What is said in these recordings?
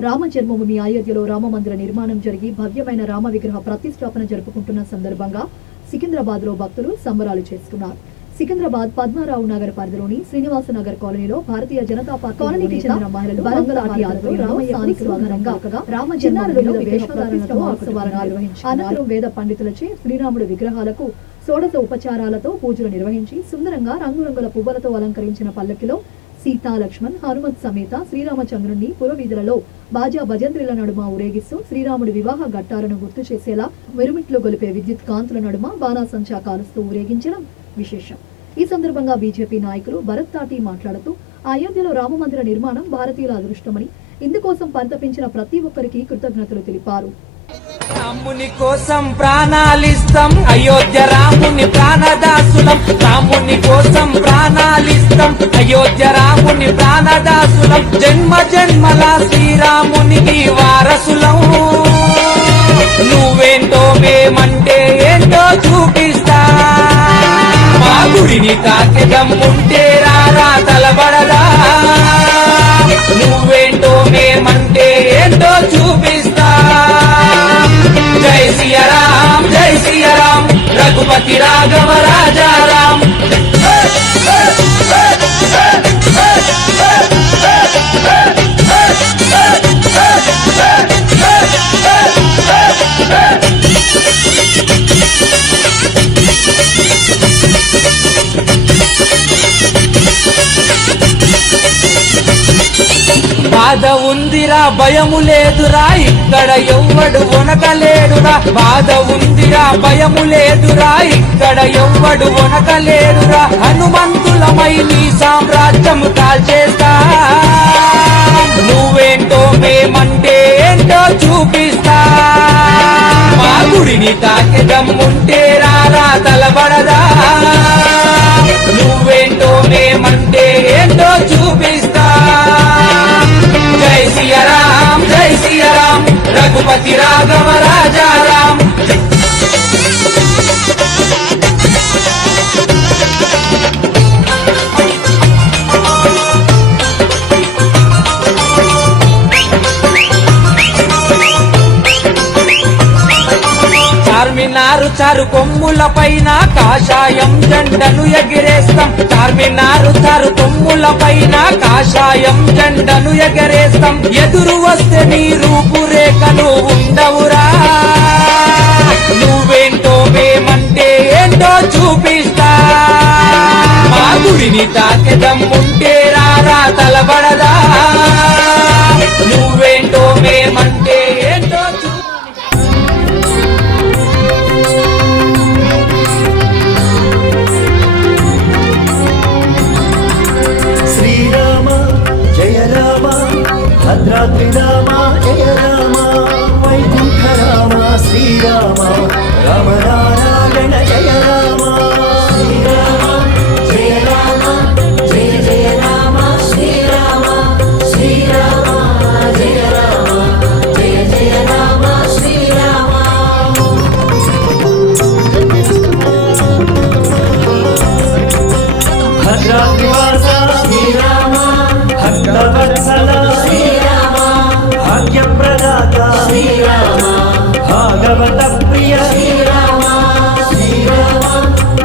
రామ జన్మభూమి అయోధ్యలో రామ మందిర నిర్మాణం జరిగి భవ్యమైన రామ విగ్రహ ప్రతిష్టాపన జరుపుకుంటున్న సందర్భంగా సికింద్రాబాద్ లో భక్తులు సంబరాలు చేసుకున్నారు. సికింద్రాబాద్ పద్మారావు నగర్ పరిధిలోని శ్రీనివాస నగర్ కాలనీలో భారతీయ జనతా పార్టీ కాలనీకి చెందిన మహిళలు అనంతరం వేద పండితులచే శ్రీరాముడు విగ్రహాలకు షోడశ ఉపచారాలతో పూజలు నిర్వహించి సుందరంగా రంగురంగుల పువ్వులతో అలంకరించిన పల్లకిలో సీతా లక్ష్మణ్ హనుమత్ సమేత శ్రీరామచంద్రుణ్ణి పురవీధులలో బాజా భజంత్రిల నడుమ ఊరేగిస్తూ శ్రీరాముడి వివాహ ఘట్టాలను గుర్తు చేసేలా మెరుమిట్లో గొలిపే విద్యుత్ కాంతుల నడుమ బాణాసంచా కాలుస్తూ ఊరేగించడం విశేషం. ఈ సందర్భంగా బీజేపీ నాయకులు భరత్ తాటి మాట్లాడుతూ అయోధ్యలో రామ మందిర నిర్మాణం భారతీయుల అదృష్టమని, ఇందుకోసం పరితపించిన ప్రతి ఒక్కరికి కృతజ్ఞతలు తెలిపారు. రాముని కోసం ప్రాణాలిస్తాం, అయోధ్య రాముని ప్రాణదాసులం. రాముని కోసం ప్రాణాలిస్తాం, అయోధ్య రాముని ప్రాణదాసులం. జన్మ జన్మల శ్రీరామునికి వారసులం. నువ్వేంటో మేమంటే ఏంటో చూపిస్తా. మా గుడిని తాకే దమ్ముంటే రారా తలబడదా. నువ్వేంటో మేమంటే ఏంటో చూపిస్తా. జై సియారాం జై సియారాం రఘుపతి రాఘవ రాజారాం. బాధ ఉందిరా భయము లేదురా, ఇక్కడ ఎవ్వడు వనకలేడురా. బాధ ఉందిరా భయము లేదురా, ఇక్కడ ఎవ్వడు వనకలేడురా. హనుమంతులమై నీ సామ్రాజ్యం కాల్చేస్తా. నువ్వేంటో మేమంటే ఏంటో చూపిస్తా. మా గుడిని తాకే దమ్ముంటే రారా తలబడదా. నువ్వేంటో మేమంటే ఏంటో చూపిస్తా. జై సియారాం జై సియారాం రఘుపతి రాఘవ రాజారాం. చార్మినారు చారు కొమ్ముల పైన కాషాయం జెండను ఎగిరేస్తాం. చార్మినారు చారు కొమ్ముల పైన కాషాయం జెండను ఎగరేస్తాం. ఎదురు వస్తే నీ రూపురేఖలు ఉండవురా. నువ్వేంటో మేమంటే ఏంటో చూపిస్తా. మా గుడిని తాకే దమ్ముంటే రారా తలబడదా. నువ్వేంటో మేమంటే ఏంటో భద్రాద్రి రామ జయ రామ వైకుంఠ రామ శ్రీరామ రామ నారాయణ జయ రామ. శ్రీరామ జయ రామ జయ జయ రామ శ్రీరామ శ్రీరామ జయ రామ జయ జయ రామ శ్రీరామ. భద్రాద్రి వాస శ్రీరామ భక్తవత్సల భాగ్యప్రదాత శ్రీరామ భాగవత ప్రియ శ్రీరామ. శ్రీరామ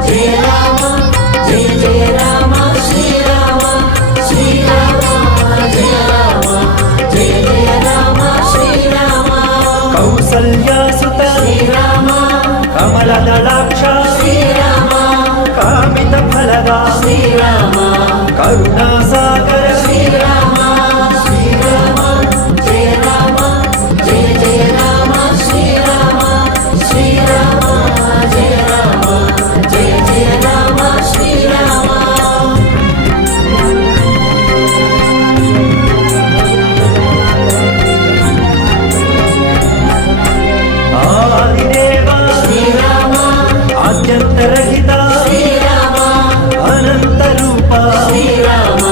జయ రామ జయ జయ రామ శ్రీరామ శ్రీరామ జయ రామ జయ జయ రామ శ్రీరామ. కౌసల్యాసుత శ్రీరామ కమలదళాక్ష శ్రీరామ కామిత ఫలదా శ్రీరామ కరుణాసాగర శ్రీరామ. అనంత రూప శ్రీరామ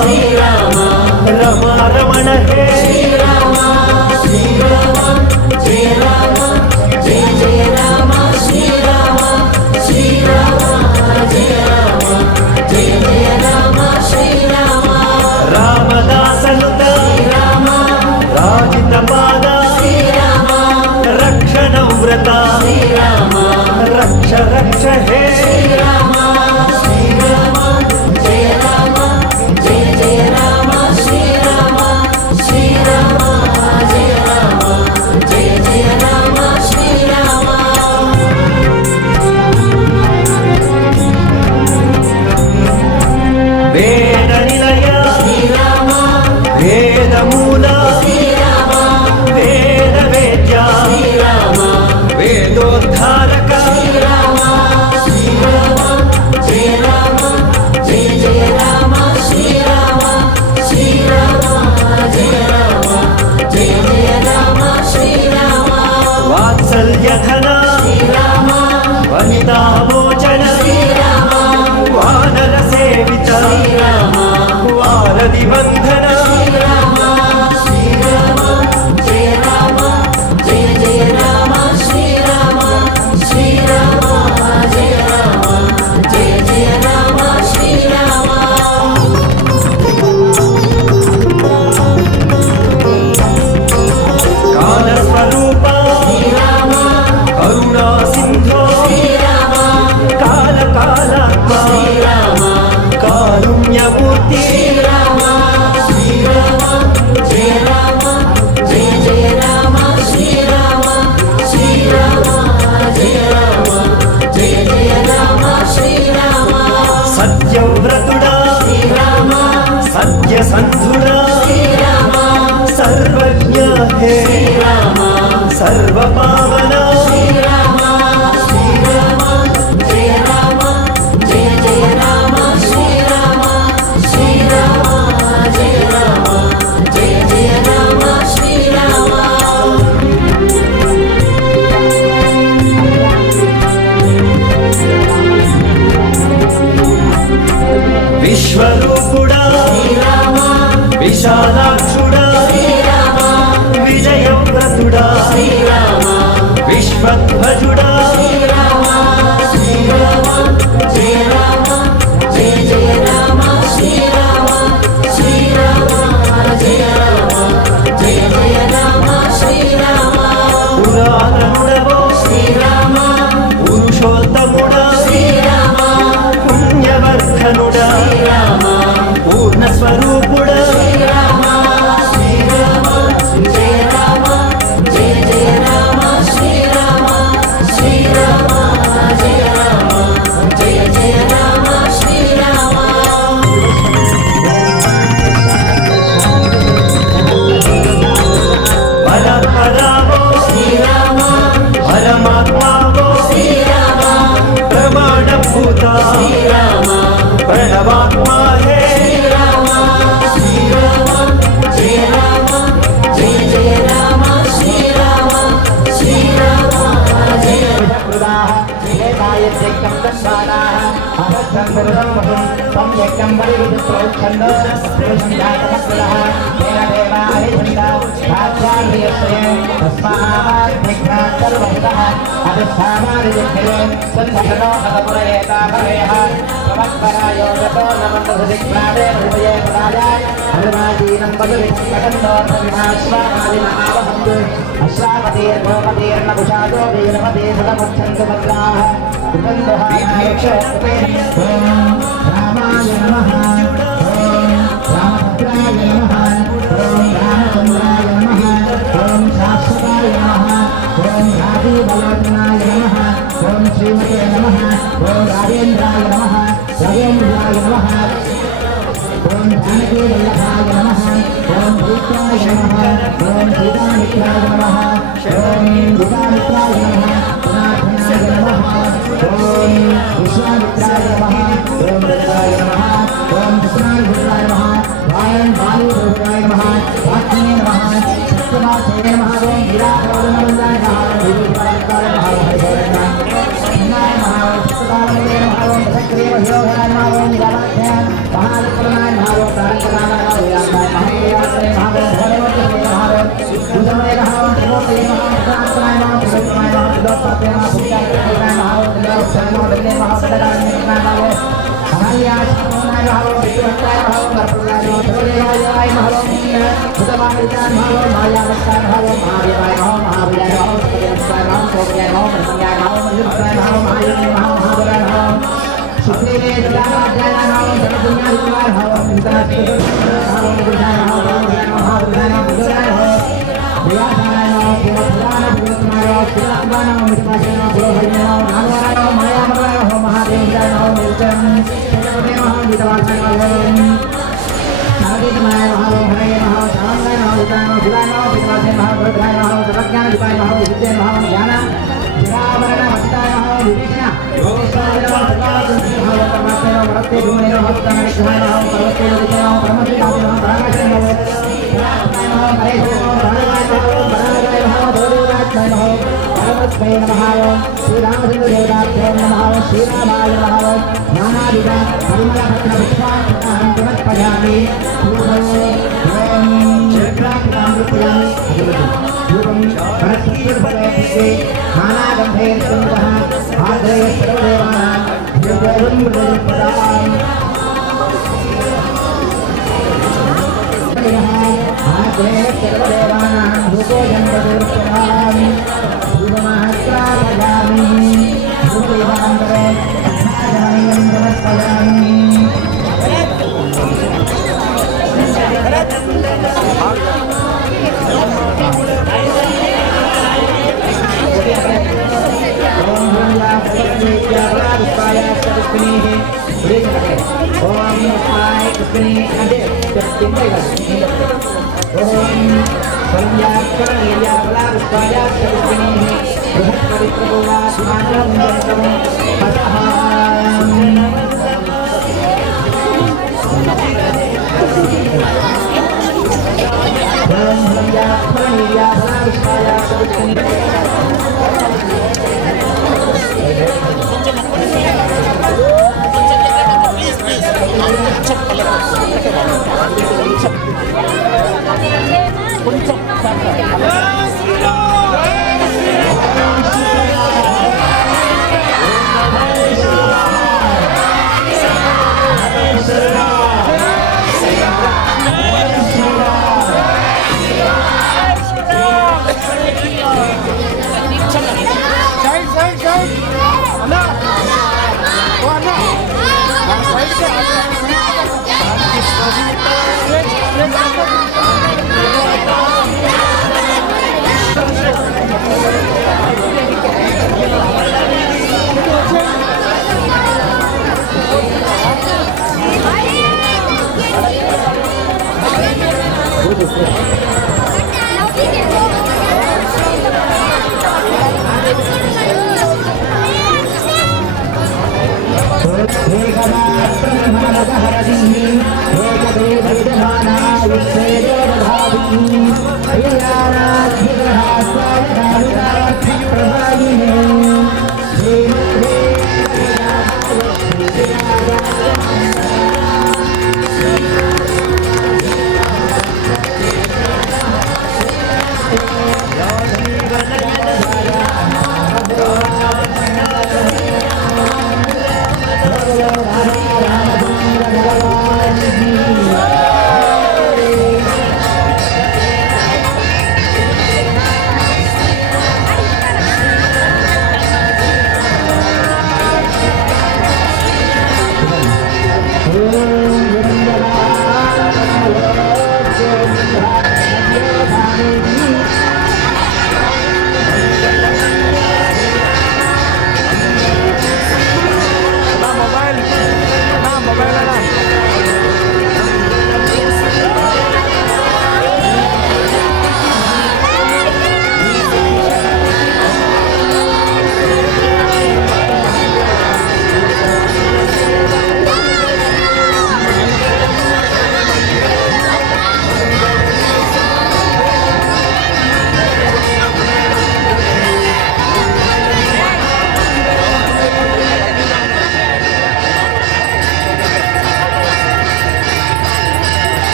శ్రీరామ రమ రమణ హే శ్రీరామ శ్రీరామ జయ రామ జయ జయ రామ శ్రీరామ శ్రీరామ జయ రామ జయ జయ రామ శ్రీరామ రామదాసనుత శ్రీరామ రాజిత పాద శ్రీరామ రక్షణ వ్రత శ్రీరామ రక్ష రక్ష హే శ్రీరామ శ్రీరామ జయ రామ జయ జయ రామ శ్రీరామ శ్రీరామ జయ రామ జయ జయ రామ శ్రీరామ వేద నిలయ శ్రీరామ వేద మూల శ్రీరామ వేద వేద్య శ్రీరామ వేదోద్ధారక శ్రీరామ శ్రీరామ జయ రామ జయ జయ రామ శ్రీరామ శ్రీరామ జయ రామ జయ జయ రామ శ్రీరామ వాత్సల్యధన శ్రీరామ వనితామోచన శ్రీరామ వానర సేవిత శ్రీరామ వారధి బంధన శ్రీరామ శ్రీరామ జయ రామ జయ జయ రామ శ్రీరామ శ్రీరామ జయ రామ జయ జయ రామ శ్రీరామ కాల స్వరూప శ్రీరామ కరుణా సింధో శ్రీరామ కాల కాలాత్మ శ్రీరామ కారుణ్యమూర్తి శ్రీరామ శ్రీరామ జయ రామ జయ జయ రామ శ్రీరామ శ్రీరామ జయ రామ జయ జయ రామ శ్రీరామ సత్యవ్రతుడా శ్రీరామ సత్యసంధుడా శ్రీరామ సర్వజ్ఞ హే శ్రీరామ సర్వపావన శ్రీరామ శ్రీరామ జయ రామ జయ జయ రామ శ్రీరామ శ్రీరామ జయ రామ జయ జయ రామ శ్రీరామ విశ్వరూపుడా శ్రీరామ విశాలాక్షుడా శ్రీరామ విజయవ్రతుడా శ్రీరామ విశ్వధ్వజుడా శ్రీరామ శ్రీరామ జయ రామ జయ జయ రామ శ్రీరామ శ్రీరామ జయ రామ జయ జయ రామ శ్రీరామ పురాతనుడవో శ్రీరామ పురుషోత్తముడా శ్రీరామ పుణ్యవర్ధనుడా శ్రీరామ పూర్ణస్వరూపుడా శ్రీరామ శ్రీరామ జయ రామ జయ జయ రామ శ్రీరామ శ్రీరామ జయ రామ జయ జయ రామ శ్రీరామ పరపరావో శ్రీరామ పరమాత్మావో శ్రీరామ ప్రమాణభూత శ్రీరామ ప్రణవాత్మా హే శ్రీరామ శ్రీరామ జయ రామ జయ జయ రామ శ్రీరామ శ్రీరామ జయ రామాయ నమః ఓం రామభద్రాయ నమః ఓం రామచంద్రాయ నమః ఓం శాశ్వతాయ నమః ఓం రాజీవలోచనాయ నమః ఓం శ్రీమతే నమః ఓం రాజేంద్రాయ నమః రవీంద్రాయ నమః ఓం జానకీ వల్లభాయ నమః ఓం భూతాయ నమః ఓం సీతామిత్రాయ నమః ఓం యుగామిత్రాయ నమః పునాథనాయ నమః ఓం విశ్వామిత్రాయ నమః ఓం రుద్రాయ నమః ఓం కృష్ణాయ నమః వాయం వాయుదేవాయ నమః వాక్యే నమః సత్యవాసే నమః ఓం విరాటోదనాయ నమః విభూతాయ నమః హరిహరాయ నమః సత్యవాసే నమః ఓం సక్రియ యోగాయ నమః ఓం నిరాధ్యాయ మహాలక్ష్మణాయ నమః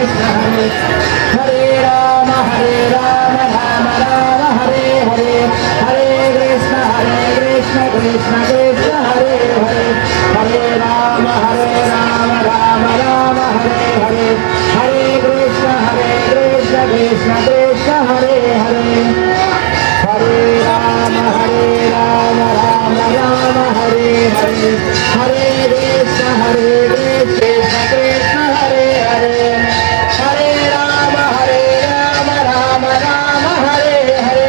कृष्ण हरे राम राम राम हरे हरे हरे कृष्ण कृष्ण कृष्ण हरे हरे हरे राम राम राम हरे हरे हरे कृष्ण कृष्ण कृष्ण हरे हरे हरे राम राम राम हरे हरे हरे कृष्ण कृष्ण कृष्ण हरे हरे हरे राम राम राम हरे हरे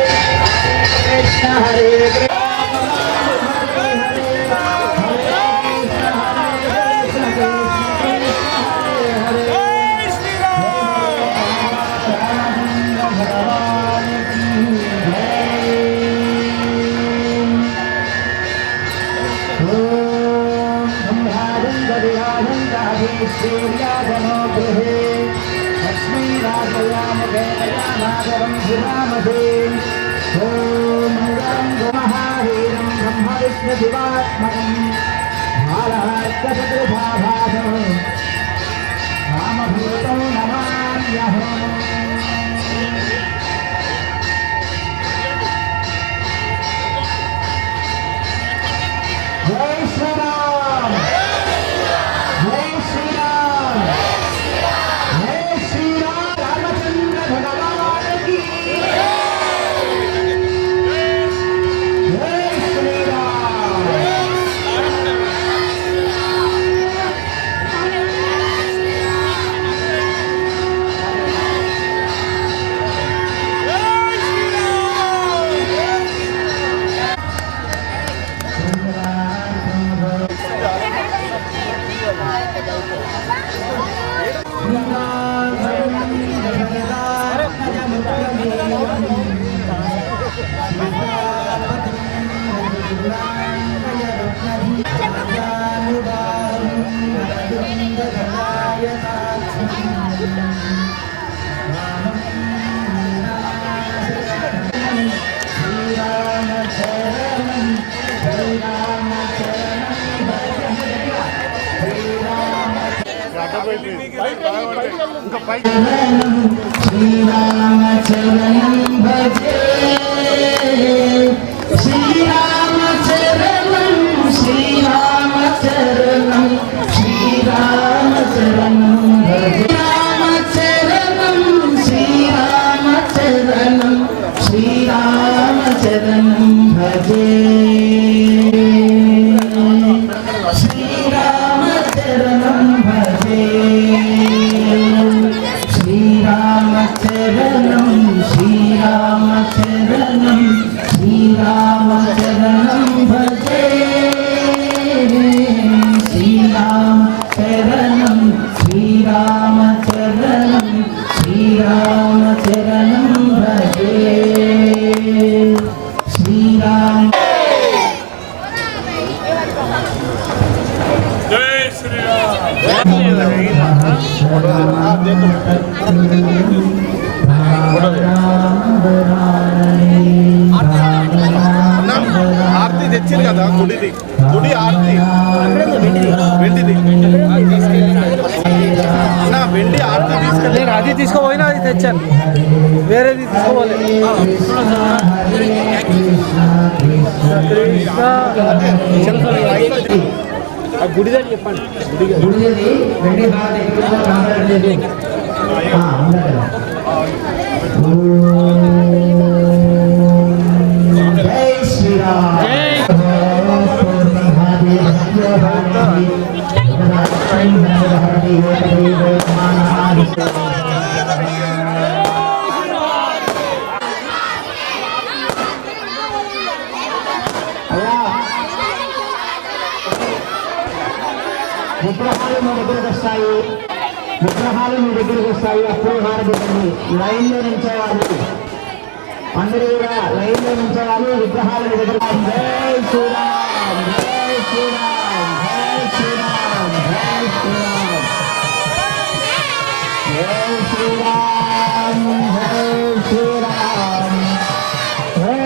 कृष्ण कृष्ण जय श्री राम जय श्री राम जय श्री राम रामचंद्र भगवान की जय श्री राम श्रीराम चरणं भजे श्रीराम चरणं श्रीराम चरणं श्रीराम चरणं भजे राम चरणं श्रीराम चरणं श्रीराम चरणं भजे श्रीराम चरणं भजे श्रीराम चरणं श्रीराम चरणं श्रीराम चरणं भजे श्रीराम चरणं श्रीराम चरणं श्रीराम चरणं भजे श्रीराम ఆర్తి తెచ్చింది కదా గుడిది గుడి ఆర్తి వెండిది నా వెండి ఆర్తి తీసుకెళ్ళి అది తీసుకోపోయినా అది తెచ్చాను వేరేది తీసుకోవాలి గుడిదని చెప్పండి గుడిది వెండి జై శ్రీరామ్ విగ్రహాలు మీ దగ్గరకు వస్తాయి విగ్రహాలు మీ దగ్గరకు వస్తాయి అప్పుడు హారతించండి లైన్లో నిల్చోవాలి అందరూ కూడా లైన్లో నిల్చోవాలి విగ్రహాలు మీ దగ్గర జై శ్రీరామ్ జై శ్రీరామ్ జై శ్రీరామ్ జై శ్రీరామ్ జై శ్రీరామ్ జై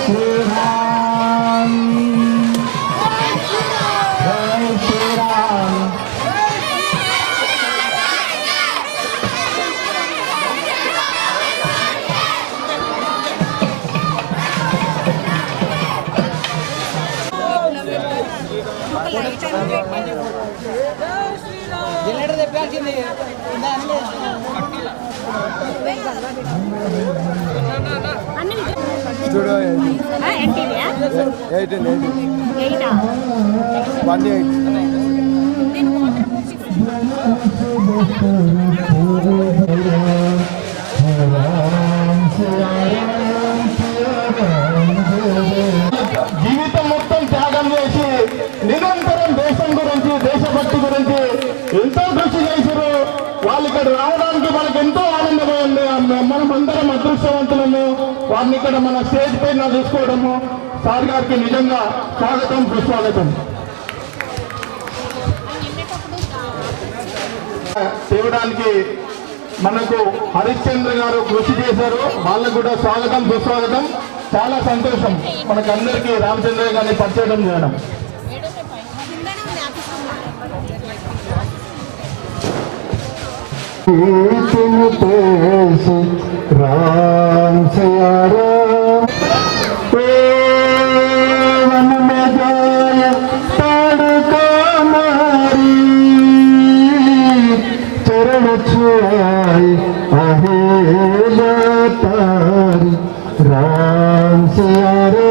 శ్రీరామ్ జై శ్రీరామ్ జై శ్రీరామ్ జనరేటర్ తెప్పాల్సింది జీవితం మొత్తం త్యాగం చేసి నిరంతరం దేశం గురించి దేశభక్తి గురించి ఎంతో కృషి చేశారు. వాళ్ళు ఇక్కడ రావడానికి మనకు ఎంతో ఆనందమైంది. మనం అందరం అదృష్టవంతులము. వారిని ఇక్కడ మన స్టేజ్ పైన చూసుకోవడము. సార్ గారికి నిజంగా స్వాగతం, సుస్వాగతం. తేవడానికి మనకు హరిశ్చంద్ర గారు కృషి చేశారు. వాళ్ళకు కూడా స్వాగతం, సుస్వాగతం. చాలా సంతోషం మనకందరికీ రామచంద్ర గారిని పరిచయం చేయడం. राम सिया राम वन में जाए तड़का मारी चरण छुआई अहेला तारी राम सिया राम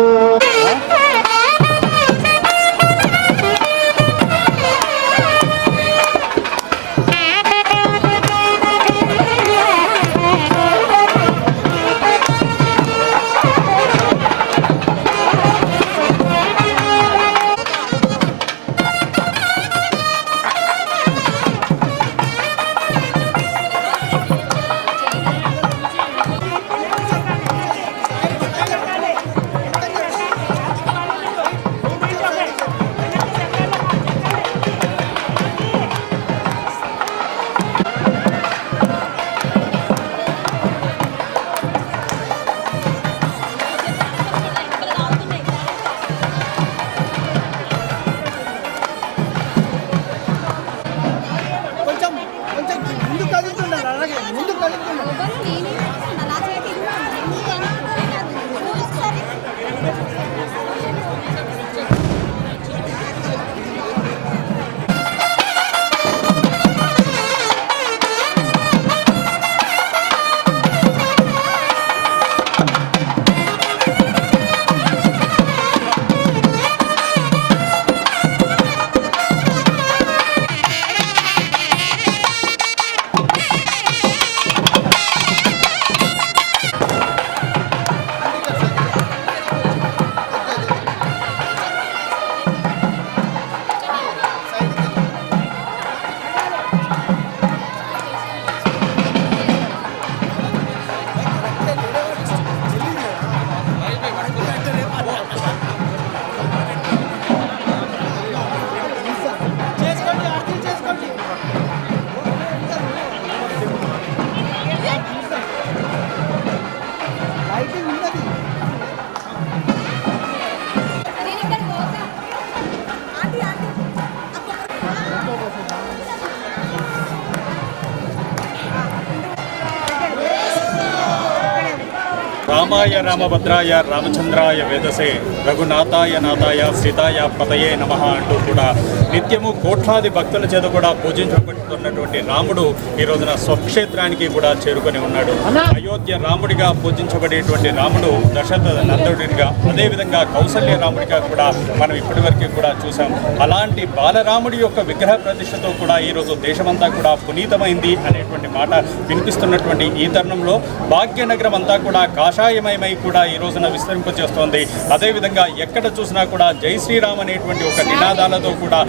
రామాయ రామభద్రాయ రామచంద్రాయ వేదసే రఘునాథాయ నాథాయ సీతాయ పతయే నమః అంటూ కూడా నిత్యము కోట్లాది భక్తుల చేత కూడా పూజించబడుతున్నటువంటి రాముడు ఈ రోజున స్వక్షేత్రానికి కూడా చేరుకొని ఉన్నాడు. అయోధ్య రాముడిగా పూజించబడేటువంటి రాముడు దశరథ నందుడిగా, అదేవిధంగా కౌసల్య రాముడిగా కూడా మనం ఇప్పటివరకు కూడా చూసాం. అలాంటి బాలరాముడి యొక్క విగ్రహ ప్రతిష్టతో కూడా ఈరోజు దేశమంతా కూడా పునీతమైంది అనేటువంటి మాట వినిపిస్తున్నటువంటి ఈ తరుణంలో భాగ్యనగరం అంతా కూడా కాషాయమయమై కూడా ఈ రోజున విస్తరింపజేస్తోంది. అదేవిధంగా ఎక్కడ చూసినా కూడా జై శ్రీరామ్ అనేటువంటి ఒక నినాదాలతో కూడా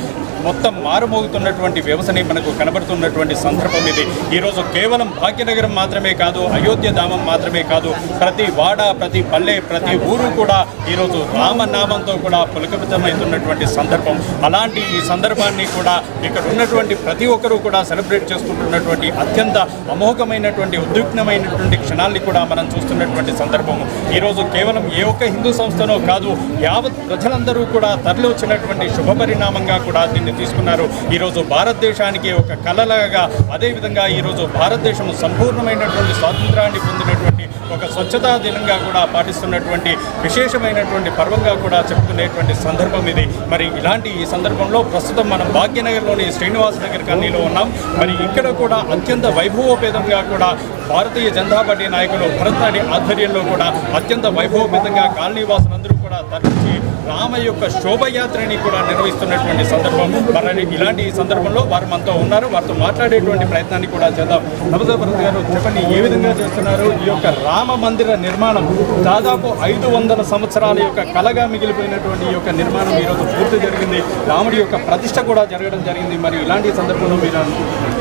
మొత్తం మారుమోగుతున్నటువంటి వ్యవస్థని మనకు కనబడుతున్నటువంటి సందర్భం ఇది. ఈరోజు కేవలం భాగ్యనగరం మాత్రమే కాదు, అయోధ్య ధామం మాత్రమే కాదు, ప్రతి వాడ, ప్రతి పల్లె, ప్రతి ఊరు కూడా ఈరోజు రామనామంతో కూడా పులకితమవుతున్నటువంటి సందర్భం. అలాంటి ఈ సందర్భాన్ని కూడా ఇక్కడ ఉన్నటువంటి ప్రతి ఒక్కరూ కూడా సెలబ్రేట్ చేసుకుంటున్నటువంటి అత్యంత అమోఘమైనటువంటి ఉద్విగ్నమైనటువంటి క్షణాల్ని కూడా మనం చూస్తున్నటువంటి సందర్భము. ఈరోజు కేవలం ఏ ఒక్క హిందూ సంస్థనో కాదు, యావత్ ప్రజలందరూ కూడా తరలి వచ్చినటువంటి శుభ పరిణామంగా కూడా దీన్ని తీసుకున్నారు. ఈరోజు భారతదేశానికి ఒక కళలాగా, అదేవిధంగా ఈరోజు భారతదేశం సంపూర్ణమైనటువంటి స్వాతంత్రాన్ని పొందినటువంటి ఒక స్వచ్ఛతా దినంగా కూడా పాటిస్తున్నటువంటి విశేషమైనటువంటి పర్వంగా కూడా చెప్పుకునేటువంటి సందర్భం ఇది. మరి ఇలాంటి ఈ సందర్భంలో ప్రస్తుతం మనం భాగ్యనగర్లోని శ్రీనివాస నగర్ కాలనీలో ఉన్నాం. మరి ఇక్కడ కూడా అత్యంత వైభవోపేతంగా కూడా భారతీయ జనతా పార్టీ నాయకులు భరత్ నాయుడు ఆధ్వర్యంలో కూడా అత్యంత వైభవోపేతంగా కాలనీ వాసులందరూ కూడా తరలించి రామ యొక్క శోభయాత్రని కూడా నిర్వహిస్తున్నటువంటి సందర్భం. మరి ఇలాంటి ఈ సందర్భంలో వారు మనతో ఉన్నారు, వారితో మాట్లాడేటువంటి ప్రయత్నాన్ని కూడా చేద్దాం. నమస్తే భరత్ గారు, చెప్పండి ఏ విధంగా చేస్తున్నారు? ఈ యొక్క రామ మందిర నిర్మాణం దాదాపు 500 సంవత్సరాల యొక్క కలగా మిగిలిపోయినటువంటి ఈ యొక్క నిర్మాణం ఈరోజు పూర్తి జరిగింది. రాముడి యొక్క ప్రతిష్ట కూడా జరగడం జరిగింది. మరి ఇలాంటి సందర్భంలో మీరు అనుకుంటున్నారు?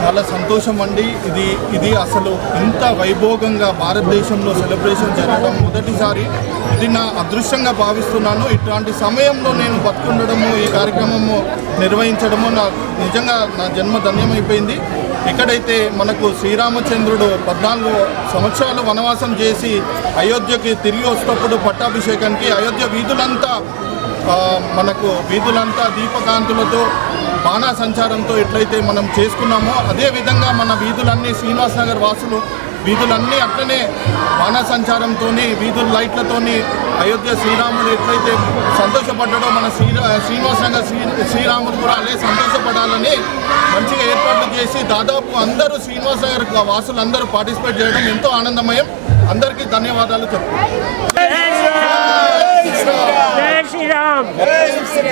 చాలా సంతోషం అండి. ఇది అసలు ఇంత వైభోగంగా భారతదేశంలో సెలబ్రేషన్ జరగడం మొదటిసారి. ఇది నా అదృష్టంగా భావిస్తున్నాను. ఇట్లాంటి సమయంలో నేను బతుకుండడము, ఈ కార్యక్రమము నిర్వహించడము నిజంగా నా జన్మ ధన్యమైపోయింది. ఎక్కడైతే మనకు శ్రీరామచంద్రుడు 14 సంవత్సరాలు వనవాసం చేసి అయోధ్యకి తిరిగి వస్తప్పుడు పట్టాభిషేకానికి అయోధ్య వీధులంతా దీపకాంతులతో బాణా సంచారంతో ఎట్లయితే మనం చేసుకున్నామో అదేవిధంగా మన వీధులన్నీ శ్రీనివాస నగర్ వాసులు వీధులన్నీ అట్లనే బాణా సంచారంతో వీధుల లైట్లతోని అయోధ్య శ్రీరాముడు ఎట్లయితే సంతోషపడ్డాడో మన శ్రీనివాస నగర్ శ్రీరాముడు కూడా అదే సంతోషపడాలని మంచిగా ఏర్పాట్లు చేసి దాదాపు అందరూ శ్రీనివాస నగర్ వాసులందరూ పార్టిసిపేట్ చేయడం ఎంతో ఆనందమయం. అందరికీ ధన్యవాదాలు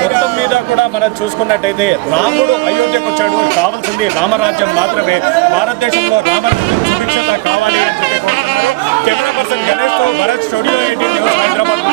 మొత్తం మీద కూడా మనం చూసుకున్నట్టయితే రాముడు అయోధ్యకు వచ్చాడు, కావాల్సింది రామరాజ్యం మాత్రమే. భారతదేశంలో రామరాజ్యం సుభిక్షత కావాలి అని చెప్పి కోరుతున్నారు. కెమెరా పర్సన్ గణేష్తో భరత్, స్టూడియో 18 న్యూస్, హైదరాబాద్.